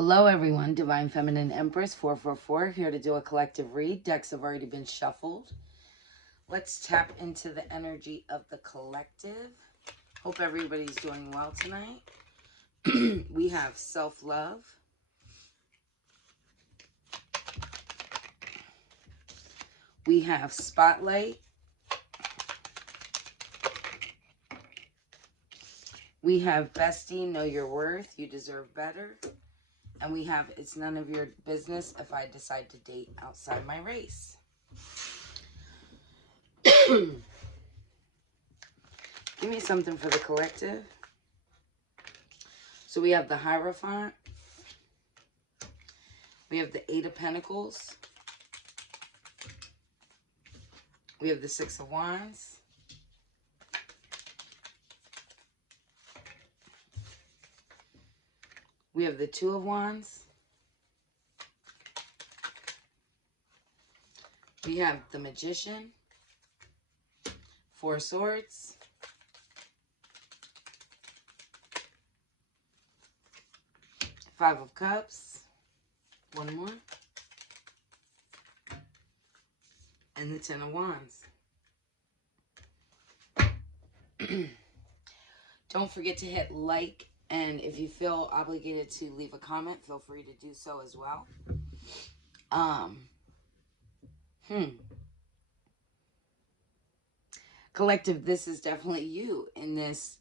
Hello everyone, Divine Feminine Empress 444 here to do a collective read. Decks have already been shuffled. Let's tap into the energy of the collective. Hope everybody's doing well tonight. We have self-love. We have spotlight. We have bestie, know your worth, you deserve better. And we have it's none of your business if I decide to date outside my race. Give me something for the collective. So we have the Hierophant. We have the Eight of Pentacles. We have the Six of Wands. We have the Two of Wands. We have the Magician. Four of Swords. Five of Cups. One more. And the Ten of Wands. Don't forget to hit like, and if you feel obligated to leave a comment, feel free to do so as well. Collective, this is definitely you in this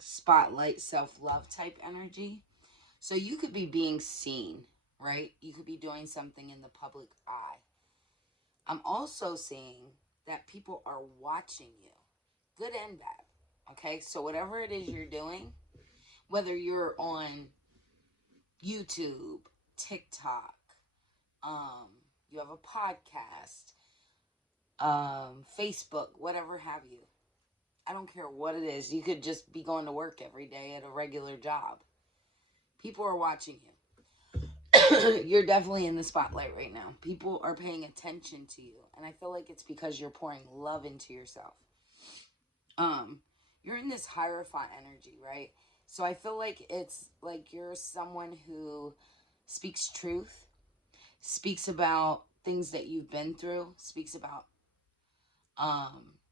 spotlight self-love type energy. So you could be being seen, right? You could be doing something in the public eye. I'm also seeing that people are watching you, good and bad. Okay, so whatever it is you're doing, whether you're on YouTube, TikTok, you have a podcast, Facebook, whatever have you. I don't care what it is. You could just be going to work every day at a regular job. People are watching you. You're definitely in the spotlight right now. People are paying attention to you. And I feel like it's because you're pouring love into yourself. You're in this Hierophant energy, right? So I feel like it's like you're someone who speaks truth, speaks about things that you've been through, speaks about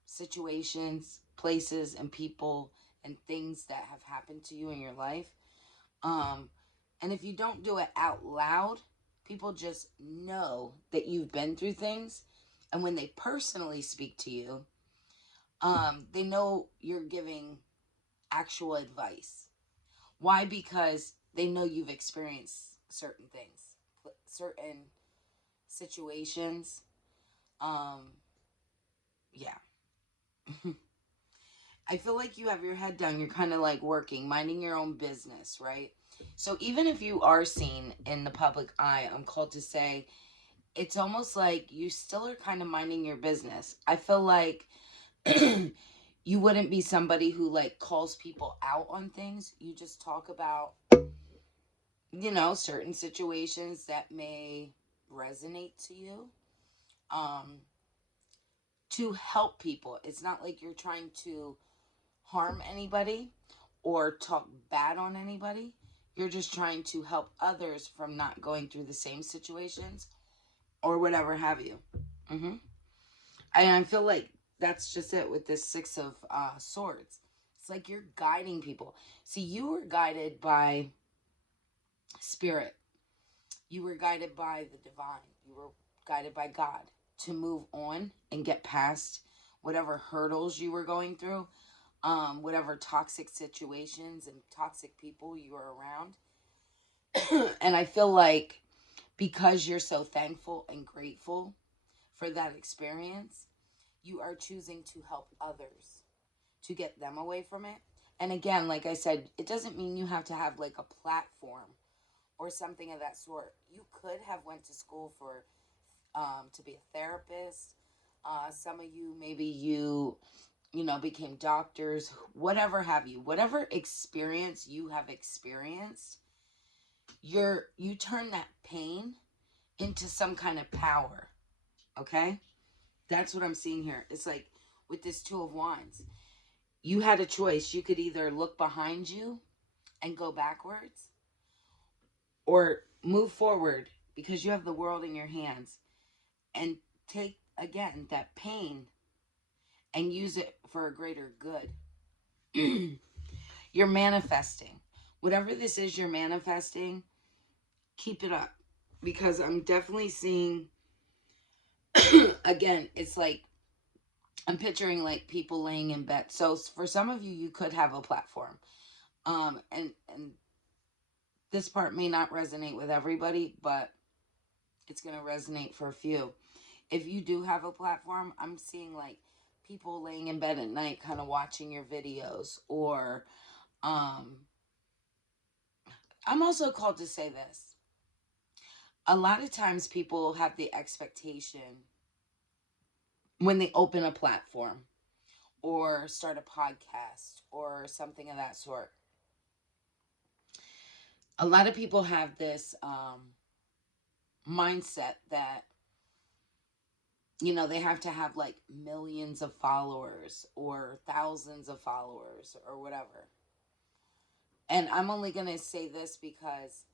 situations, places, and people and things that have happened to you in your life. And if you don't do it out loud, people just know that you've been through things. And when they personally speak to you, they know you're giving actual advice. Why? Because they know you've experienced certain things, certain situations. Yeah. I feel like you have your head down. You're kind of like working, minding your own business, right? So even if you are seen in the public eye, I'm called to say it's almost like you still are kind of minding your business. I feel like you wouldn't be somebody who like calls people out on things. You just talk about, certain situations that may resonate to you. To help people. It's not like you're trying to harm anybody or talk bad on anybody. You're just trying to help others from not going through the same situations or whatever have you. And I feel like that's just it with this Six of Swords. It's like you're guiding people. See, you were guided by spirit. You were guided by the divine. You were guided by God to move on and get past whatever hurdles you were going through, whatever toxic situations and toxic people you were around. And I feel like because you're so thankful and grateful for that experience, you are choosing to help others to get them away from it. And again, like I said, it doesn't mean you have to have like a platform or something of that sort. You could have went to school for to be a therapist. Some of you, maybe you became doctors, whatever have you. Whatever experience you have experienced, you turn that pain into some kind of power. Okay? That's what I'm seeing here. It's like with this Two of Wands, you had a choice. You could either look behind you and go backwards, or move forward because you have the world in your hands, and take again that pain and use it for a greater good. You're manifesting. Whatever this is you're manifesting, keep it up, because I'm definitely seeing again, it's like I'm picturing like people laying in bed. So for some of you, you could have a platform. And this part may not resonate with everybody, but it's going to resonate for a few. If you do have a platform, I'm seeing like people laying in bed at night kind of watching your videos, or um I'm also called to say this. A lot of times people have the expectation when they open a platform or start a podcast or something of that sort. A lot of people have this mindset that, you know, they have to have like millions of followers or thousands of followers or whatever. And I'm only going to say this because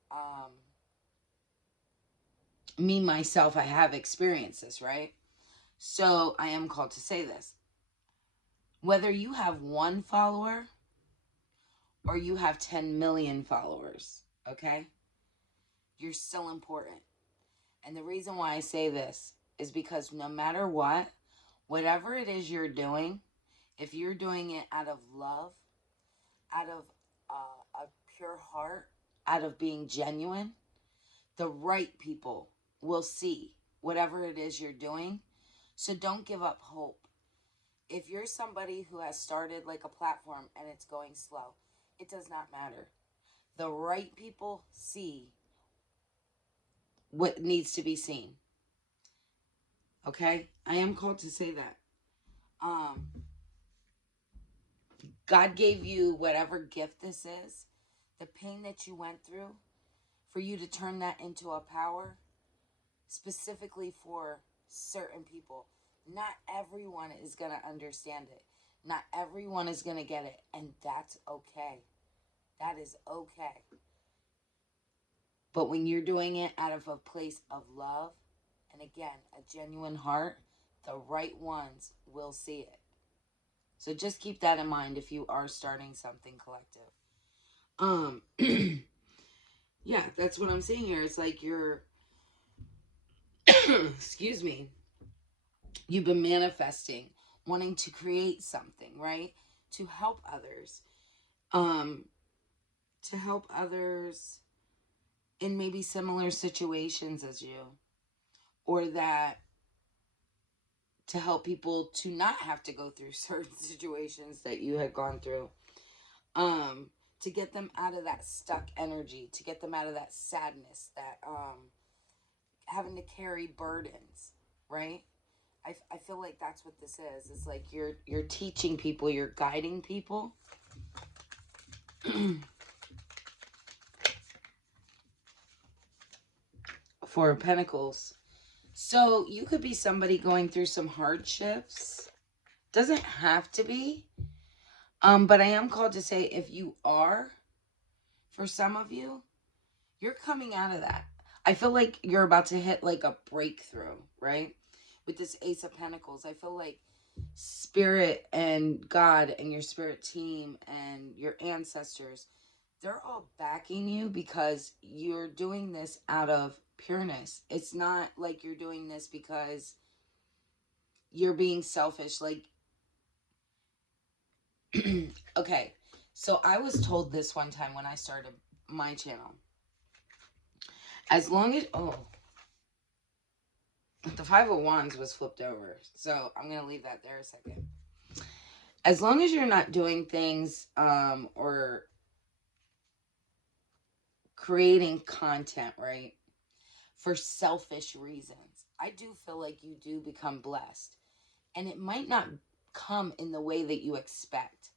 me, myself, I have experienced this, right? So I am called to say this. Whether you have one follower or you have 10 million followers, okay? You're still important. And the reason why I say this is because no matter what, whatever it is you're doing, if you're doing it out of love, out of a pure heart, out of being genuine, the right people will see whatever it is you're doing. So don't give up hope. If you're somebody who has started like a platform and it's going slow, it does not matter. The right people see what needs to be seen. Okay? I am called to say that. Um, God gave you whatever gift this is, the pain that you went through, for you to turn that into a power, specifically for certain people. Not everyone is going to understand it. Not everyone is going to get it. And that's okay. That is okay. But when you're doing it out of a place of love, and again, a genuine heart, the right ones will see it. So just keep that in mind if you are starting something collective. Yeah, that's what I'm seeing here. It's like you're excuse me, you've been manifesting, wanting to create something, right? To help others. Um to help others in maybe similar situations as you, or that to help people to not have to go through certain situations that you had gone through. To get them out of that stuck energy, to get them out of that sadness, that having to carry burdens, right? I feel like that's what this is. It's like you're teaching people, you're guiding people. Four of Pentacles. So you could be somebody going through some hardships. Doesn't have to be. But I am called to say, if you are, for some of you, you're coming out of that. I feel like you're about to hit like a breakthrough, right? With this Ace of Pentacles, I feel like Spirit and God and your spirit team and your ancestors, they're all backing you because you're doing this out of pureness. It's not like you're doing this because you're being selfish. Like, okay, so I was told this one time when I started my channel. As long as, oh, the Five of Wands was flipped over. So I'm going to leave that there a second. As long as you're not doing things or creating content, right, for selfish reasons, I do feel like you do become blessed. And it might not come in the way that you expect.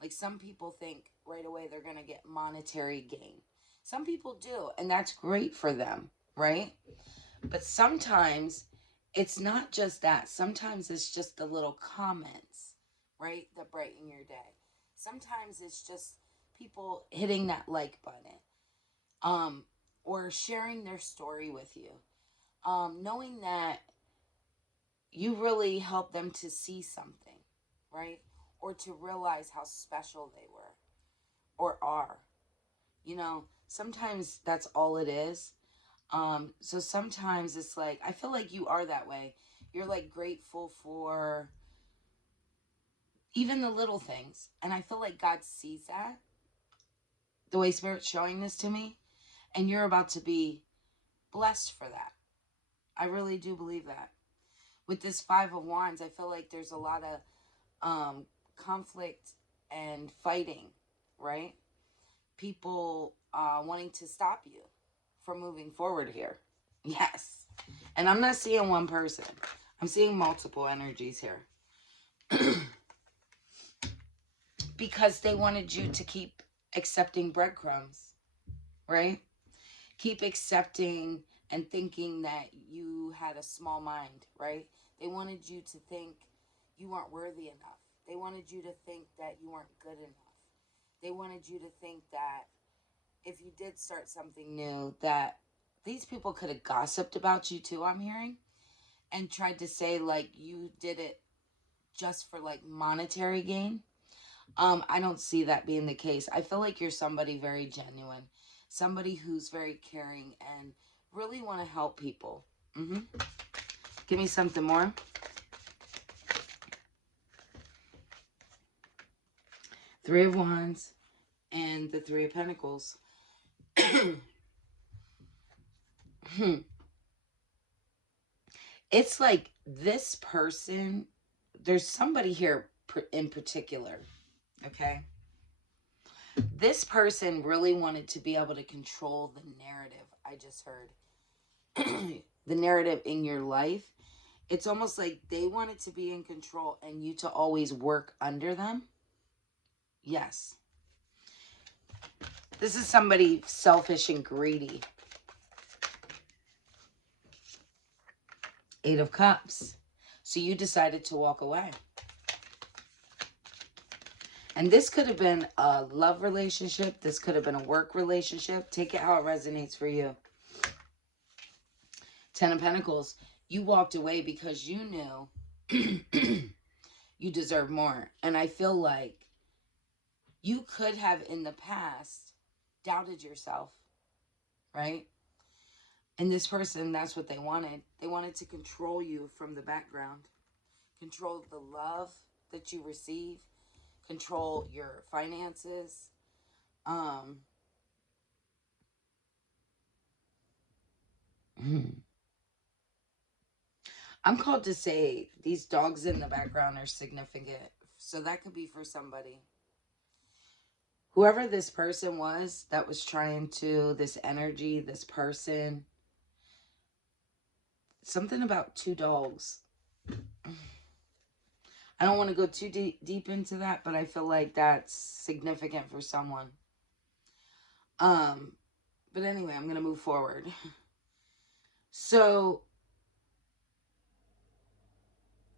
Like some people think right away they're going to get monetary gain. Some people do, and that's great for them, right? But sometimes it's not just that. Sometimes it's just the little comments, right, that brighten your day. Sometimes it's just people hitting that like button. or sharing their story with you. Knowing that you really help them to see something, right? Or to realize how special they were or are. Sometimes that's all it is. So sometimes it's like, I feel like you are that way. You're like grateful for even the little things. And I feel like God sees that, the way Spirit's showing this to me. And you're about to be blessed for that. I really do believe that. With this Five of Wands, I feel like there's a lot of conflict and fighting, right? People wanting to stop you from moving forward here. Yes. And I'm not seeing one person. I'm seeing multiple energies here. Because they wanted you to keep accepting breadcrumbs, right? Keep accepting and thinking that you had a small mind, right? They wanted you to think you weren't worthy enough. They wanted you to think that you weren't good enough. They wanted you to think that if you did start something new, that these people could have gossiped about you too, I'm hearing, and tried to say like you did it just for like monetary gain. I don't see that being the case. I feel like you're somebody very genuine, somebody who's very caring and really want to help people. Give me something more. Three of Wands and the Three of Pentacles. It's like this person, there's somebody here in particular, okay? This person really wanted to be able to control the narrative. I just heard the narrative in your life. It's almost like they wanted to be in control and you to always work under them. Yes. This is somebody selfish and greedy. Eight of Cups. So you decided to walk away. And this could have been a love relationship. This could have been a work relationship. Take it how it resonates for you. Ten of Pentacles. You walked away because you knew you deserve more. And I feel like you could have in the past doubted yourself, right? And this person, that's what they wanted. They wanted to control you from the background. Control the love that you receive. Control your finances. I'm called to say these dogs in the background are significant. So that could be for somebody. Whoever this person was that was trying to, this energy, this person, something about two dogs. I don't want to go too deep into that, but I feel like that's significant for someone. But anyway, I'm going to move forward. So,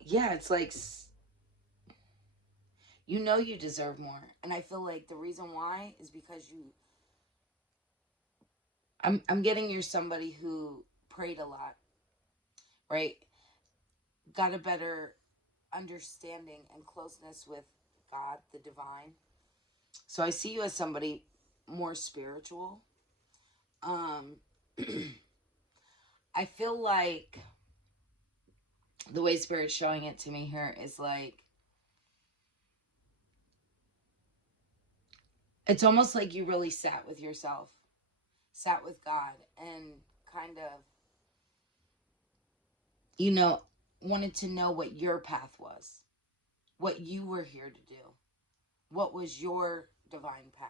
yeah, it's like, you know you deserve more. And I feel like the reason why is because I'm getting you're somebody who prayed a lot, right? Got a better understanding and closeness with God, the divine. So I see you as somebody more spiritual. I feel like the way Spirit's showing it to me here is like, it's almost like you really sat with yourself, sat with God, and kind of, wanted to know what your path was, what you were here to do, what was your divine path.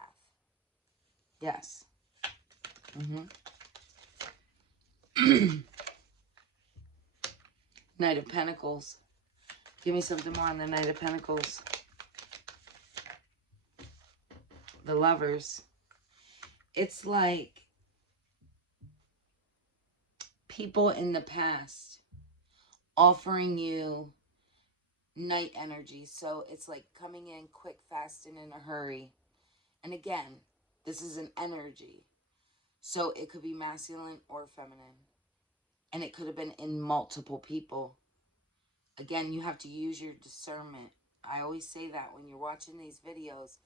Yes. Knight of Pentacles. Give me something more on the Knight of Pentacles. The Lovers. It's like people in the past offering you night energy. So it's like coming in quick, fast, and in a hurry. And again, this is an energy. So it could be masculine or feminine. And it could have been in multiple people. Again, you have to use your discernment. I always say that when you're watching these videos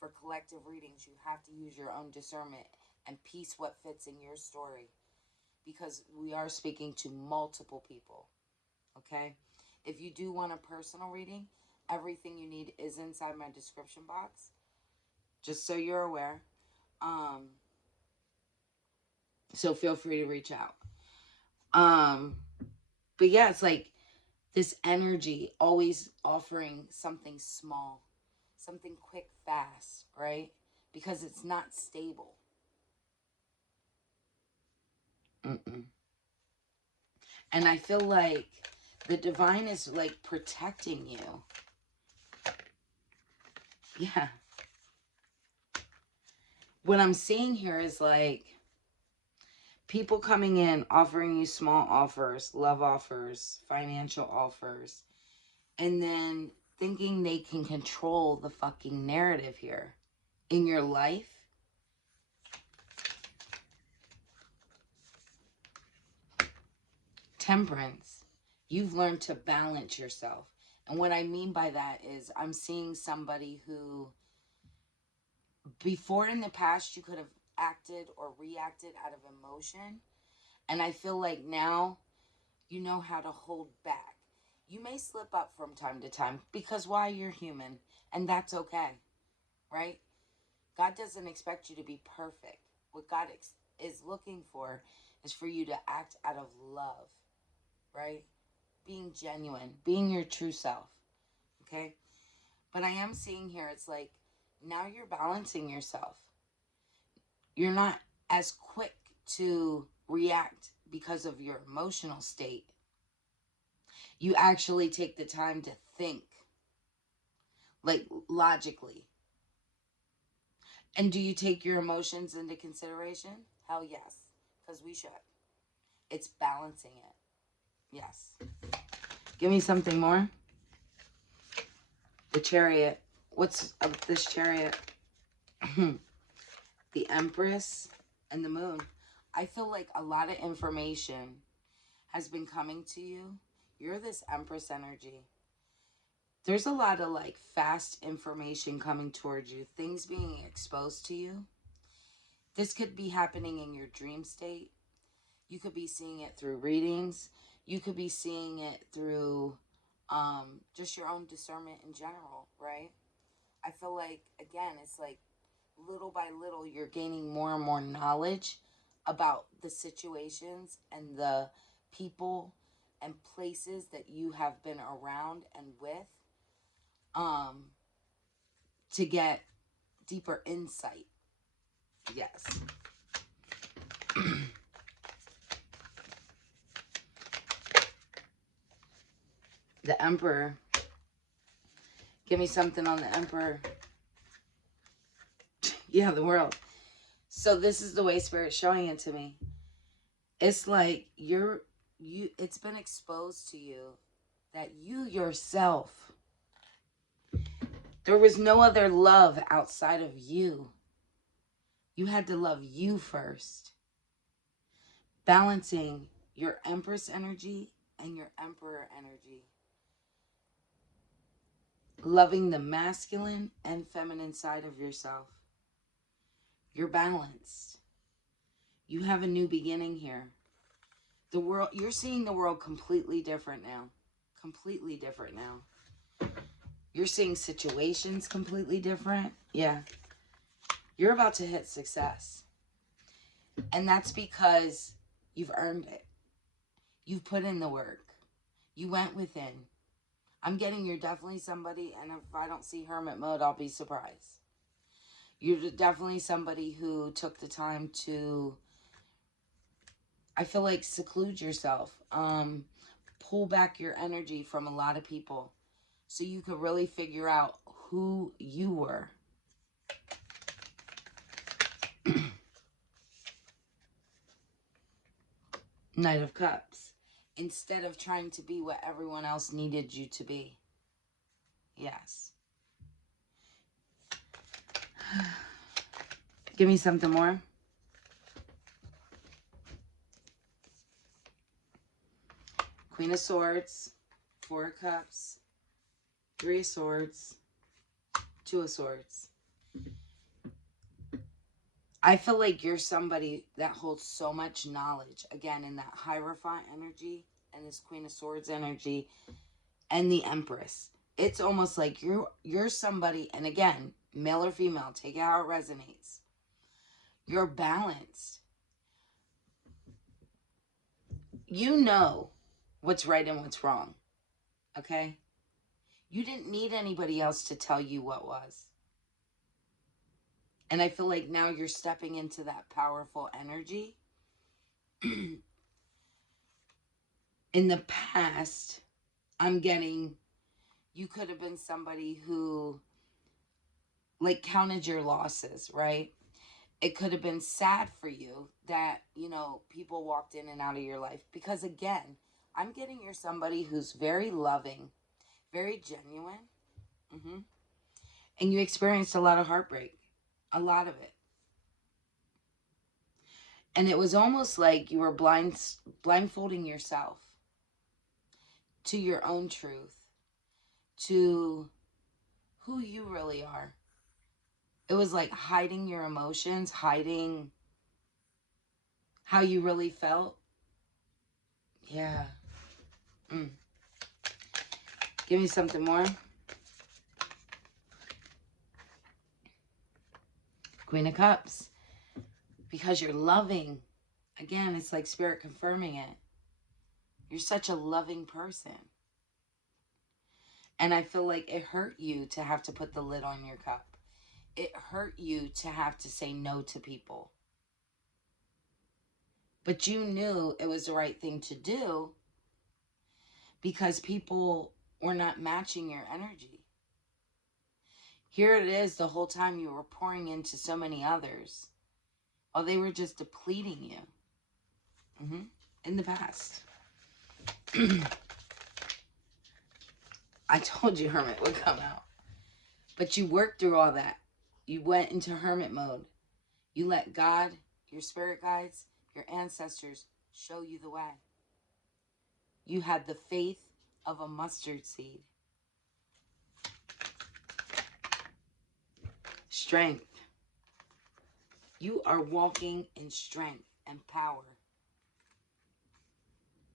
for collective readings, you have to use your own discernment and piece what fits in your story, because we are speaking to multiple people. Okay? If you do want a personal reading, everything you need is inside my description box, just so you're aware. So feel free to reach out. But yeah, it's like this energy always offering something small, something quick, fast, right? Because it's not stable. Mm-mm. And I feel like the divine is like protecting you. Yeah. What I'm seeing here is like people coming in offering you small offers, love offers, financial offers, and then thinking they can control the fucking narrative here in your life. Temperance. You've learned to balance yourself. And what I mean by that is I'm seeing somebody who before in the past you could have acted or reacted out of emotion. And I feel like now you know how to hold back. You may slip up from time to time because why? You're human. And that's okay. Right? God doesn't expect you to be perfect. What God is looking for is for you to act out of love. Right? Being genuine, being your true self. Okay? But I am seeing here, it's like now you're balancing yourself. You're not as quick to react because of your emotional state. You actually take the time to think, like logically. And do you take your emotions into consideration? Hell yes, because we should. It's balancing it. Yes. Give me something more. The Chariot. What's up this Chariot? The Empress and the Moon. I feel like a lot of information has been coming to you. You're this Empress energy. There's a lot of like fast information coming towards you, things being exposed to you. This could be happening in your dream state. You could be seeing it through readings. You could be seeing it through just your own discernment in general, right? I feel like, again, it's like little by little, you're gaining more and more knowledge about the situations and the people and places that you have been around and with, to get deeper insight. Yes. The Emperor. Give me something on the Emperor. Yeah, the World. So this is the way Spirit's showing it to me. It's like it's been exposed to you that you yourself, there was no other love outside of you. You had to love you first. Balancing your Empress energy and your Emperor energy. Loving the masculine and feminine side of yourself. You're balanced. You have a new beginning here. The world, you're seeing the world completely different now. Completely different now. You're seeing situations completely different. Yeah. You're about to hit success. And that's because you've earned it. You've put in the work. You went within. I'm getting you're definitely somebody, and if I don't see hermit mode, I'll be surprised. You're definitely somebody who took the time to, I feel like, seclude yourself. Pull back your energy from a lot of people so you could really figure out who you were. Knight of Cups. Instead of trying to be what everyone else needed you to be. Yes. Give me something more. Queen of Swords, Four of Cups, Three of Swords, Two of Swords. I feel like you're somebody that holds so much knowledge. Again, in that Hierophant energy and this Queen of Swords energy and the Empress. It's almost like you're somebody, and again, male or female, take it how it resonates. You're balanced. You know what's right and what's wrong. Okay? You didn't need anybody else to tell you what was. And I feel like now you're stepping into that powerful energy. In the past, I'm getting, you could have been somebody who, like, counted your losses, right? It could have been sad for you that, you know, people walked in and out of your life. Because, again, I'm getting you're somebody who's very loving, very genuine. And you experienced a lot of heartbreak. A lot of it. And it was almost like you were blindfolding yourself to your own truth, to who you really are. It was like hiding your emotions, hiding how you really felt. Yeah. Give me something more. Queen of Cups. Because you're loving. Again, it's like Spirit confirming it. You're such a loving person. And I feel like it hurt you to have to put the lid on your cup. It hurt you to have to say no to people. But you knew it was the right thing to do because people were not matching your energy. Here it is the whole time you were pouring into so many others. Oh, they were just depleting you. In the past. I told you Hermit would come out. But you worked through all that. You went into hermit mode. You let God, your spirit guides, your ancestors show you the way. You had the faith of a mustard seed. Strength. You are walking in strength and power.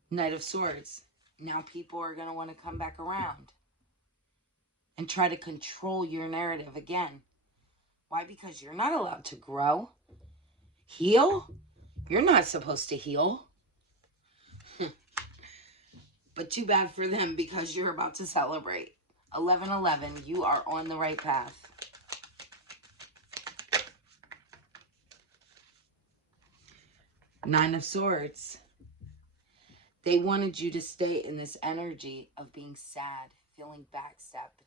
Knight of Swords. Now people are going to want to come back around and try to control your narrative again. Why? Because you're not allowed to grow. Heal? You're not supposed to heal. But too bad for them because you're about to celebrate. 11/11, you are on the right path. Nine of Swords. They wanted you to stay in this energy of being sad, feeling backstabbed,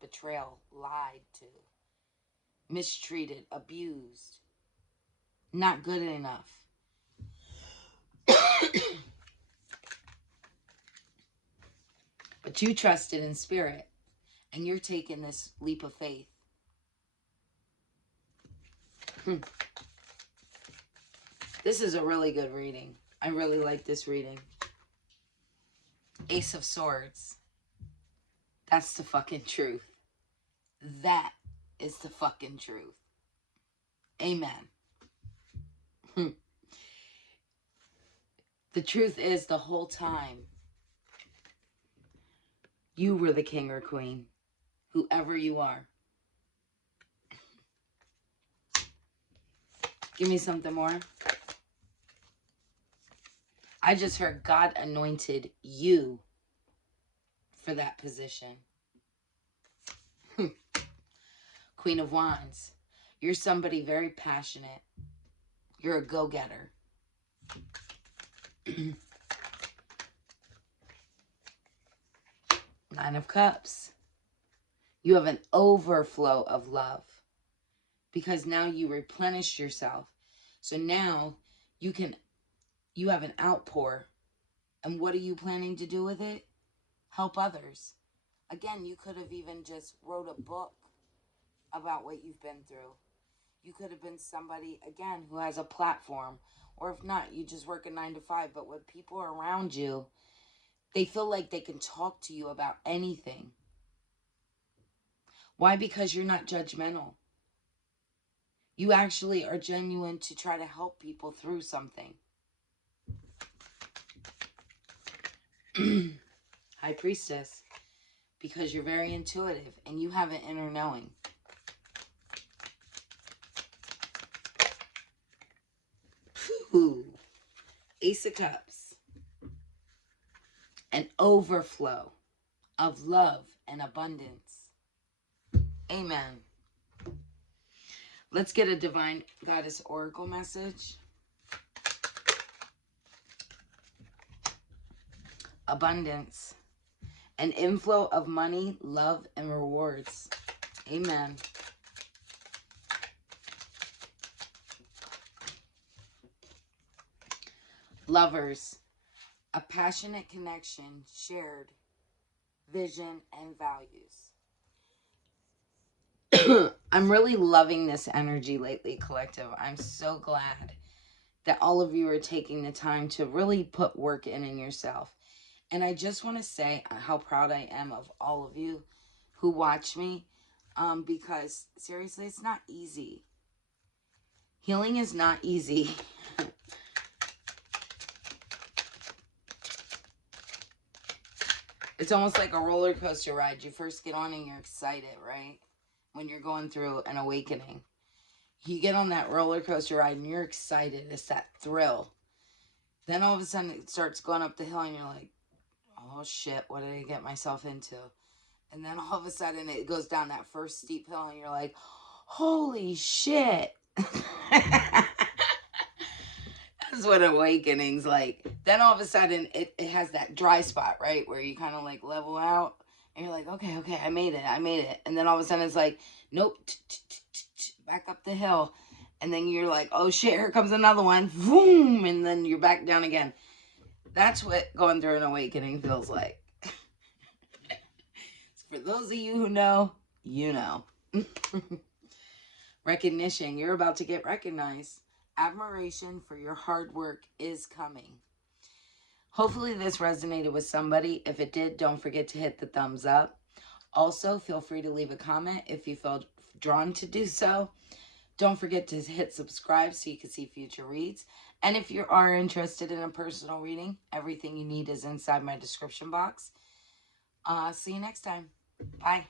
betrayal, lied to, mistreated, abused, not good enough. But you trusted in spirit, and you're taking this leap of faith. This is a really good reading. I really like this reading. Ace of Swords. That's the fucking truth. That is the fucking truth. Amen. The truth is, the whole time, you were the king or queen, whoever you are. Give me something more. I just heard God anointed you for that position. Queen of Wands. You're somebody very passionate. You're a go-getter. Nine of Cups. You have an overflow of love because now you replenished yourself. So now you have an outpour. And what are you planning to do with it? Help others. Again, you could have even just wrote a book about what you've been through. You could have been somebody, again, who has a platform. Or if not, you just work a 9 to 5. But with people around you, They feel like they can talk to you about anything. Why? Because you're not judgmental. You actually are genuine to try to help people through something. High Priestess, because you're very intuitive and you have an inner knowing. Ooh. Ace of Cups. An overflow of love and abundance. Amen. Let's get a Divine Goddess Oracle message. Abundance. An inflow of money, love, and rewards. Amen. Lovers. A passionate connection, shared vision, and values. I'm really loving this energy lately, collective. I'm so glad that all of you are taking the time to really put work in yourself. And I just want to say how proud I am of all of you who watch me, because seriously, it's not easy. Healing is not easy. It's almost like a roller coaster ride. You first get on and you're excited, right? When you're going through an awakening. You get on that roller coaster ride and you're excited. It's that thrill. Then all of a sudden it starts going up the hill and you're like, oh shit, what did I get myself into? And then all of a sudden it goes down that first steep hill and you're like, holy shit. That's what awakening's like. Then all of a sudden it has that dry spot, right? Where you kind of like level out and you're like, okay, I made it. And then all of a sudden it's like, nope, back up the hill. And then you're like, oh shit, here comes another one. Boom. And then you're back down again. That's what going through an awakening feels like. For those of you who know, you know. Recognition. You're about to get recognized. Admiration for your hard work is coming. Hopefully this resonated with somebody. If it did, don't forget to hit the thumbs up. Also, feel free to leave a comment if you felt drawn to do so. Don't forget to hit subscribe so you can see future reads. And if you are interested in a personal reading, everything you need is inside my description box. See you next time. Bye.